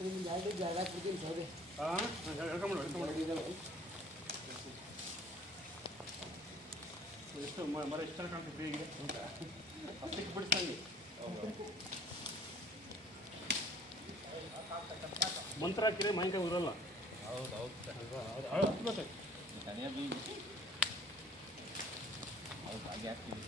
ಜಾಗ ಕೊಡ್ತೀನಿ ಸರಿ. ಹಾಂ ಹೇಳ್ಕೊಂಬಿಡು ಎಷ್ಟು ಮರ ಎಷ್ಟು ಚೆನ್ನಾಗಿ ಕಾಣ್ತದೆ ಹೀಗೆ ಅಷ್ಟಕ್ಕೆ ಬಿಡಿಸ್ದಂಗೆ ಮಂತ್ರ ಹಾಕಿದ್ರೆ ಮಾಹಿತಿ ಇರಲ್ಲ. ಹೌದು ಹೌದು ಹಾಗೆ ಆಗ್ತೀವಿ.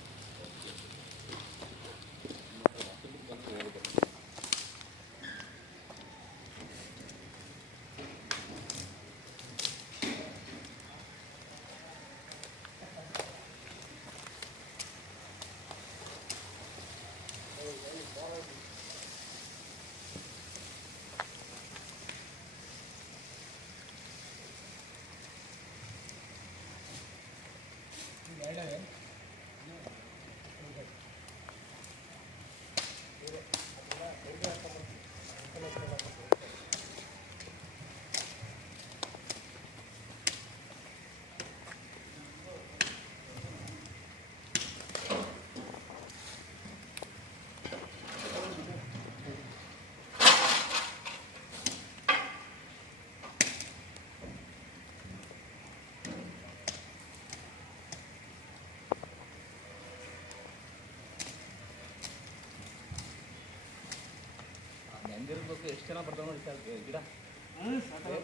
ಹೆಂಗಿರ್ಬೇಕು, ಎಷ್ಟು ಜನ ಬರ್ತಾವೆ ನೋಡಿ ಸರ್ ಗಿಡ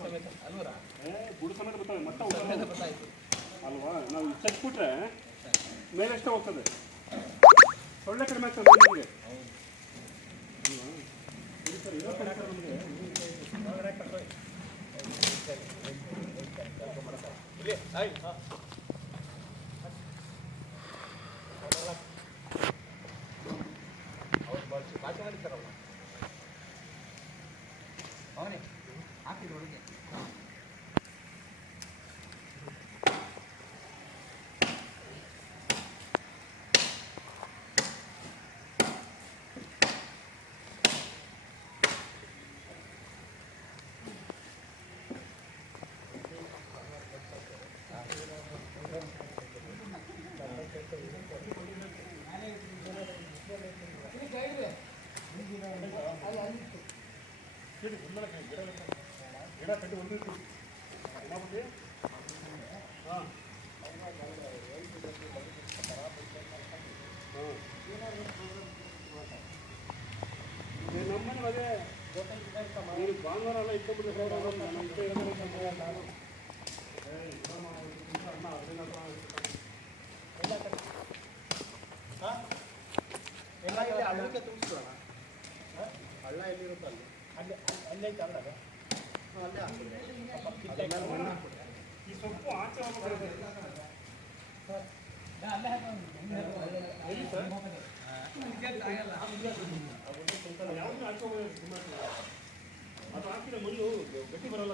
ಸಮೇತ ಅಲ್ವರ ಗುಡು ಸಮೇತ ಬರ್ತವೆ ಮಟ್ಟ ಗೊತ್ತಾಯ್ತು ಅಲ್ವಾ. ನಾವು ಚಚ್ಬಿಟ್ರೆ ಮೇಲೆ ಎಷ್ಟೋ ಹೋಗ್ತದೆ, ಸೊಳ್ಳೆ ಕಡಿಮೆ ಆಗ್ತದೆ ನಮಗೆ. ಭಾಷೆ ಮಾಡಿರ್ತಾರಲ್ಲ ಅವನೇ ಹಾಕಿದ್ರು ಒಳಗೆ. ಗಿಡ ಕಟ್ಟಿ ಹೊಂದಿರ್ತೀವಿ ಹಾಂ ನಮ್ಮನ್ನು ಅದೇ ನೀನು ಭಾನುವಾರ ಎಲ್ಲ ಇಟ್ಕೊಂಡ್ಬಿಟ್ಟು ಎಲ್ಲ ಇಲ್ಲಿ ಹಳ್ಳಕ್ಕೆ ತುಂಬಿಸ್ಬಿಡೋಣ. ಹಳ್ಳ ಎಲ್ಲಿರುತ್ತೋ ಅಲ್ಲಿ ಅಲ್ಲೇ ಕರ್ದಾಗ ಅಲ್ಲೇ ಹಾಕ್ಬಿಡ್ರೆ ಈ ಸೊಪ್ಪು ಆಚೆ ಹೋಗ್ಬೇಕು. ಯಾವುದು ಆಚೆ ಹೋಗೋದು ಅದು ಹಾಕಿದ್ರೆ ಮಣ್ಣು ಗಟ್ಟಿ ಬರಲ್ಲ.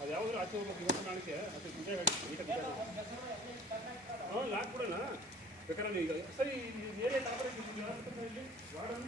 ಅದು ಯಾವ್ದು ಆಚೆ ಹೋಗ್ಬೇಕು ಇವತ್ತು ಕಾಣಿಕೆ ಅದು ಹಾಂ ಹಾಕ್ಬಿಡೋಣ ಬೇಕಾದ್ರೆ ಈಗ ಸರಿ. ಏರಿಯಾ ಟಾಪರ್ ಇಲ್ಲಿ ವಾರ್ಡನ್